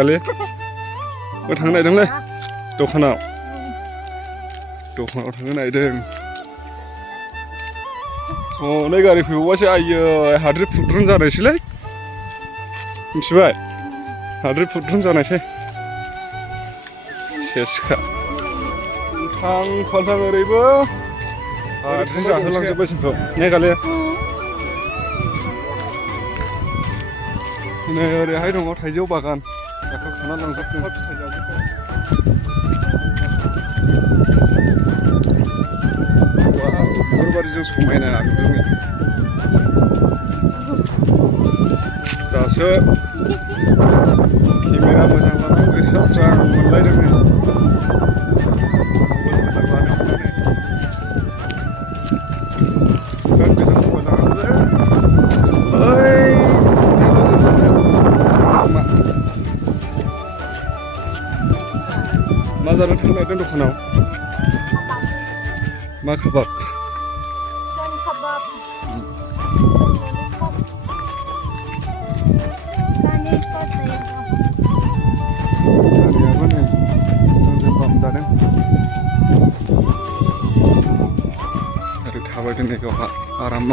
गाले थांनो नागिरदोंलै दखानाव थांनो नागिरदों नै गारि फैबावबासो आयै हाद्रि फुद्रुन जानायसैलै मिथिबाय हाद्रि फुद्रुन जानायसै सेसखा फाल्थां ओरैबो हाद्रि जाहोलांजोब्बाय जोंखौ ने गाले नै ओरैहाय दङ थाइजौ बागान खाना लांजोबदों फिथाइ जाजोब्बाय बेफोरबायदिजों समायना नुदों दासो केमेरा मोजां लानानै गोसोआ स्रां मोनलायदों मोजां लानो मोननानै बिराद गोजान मबाइल लानांगौलै मा जानो थांनो नागिरदों दखानाव मा kabab सारियाबो नै जों जादों आरो थाबायदों नै गावहा आराम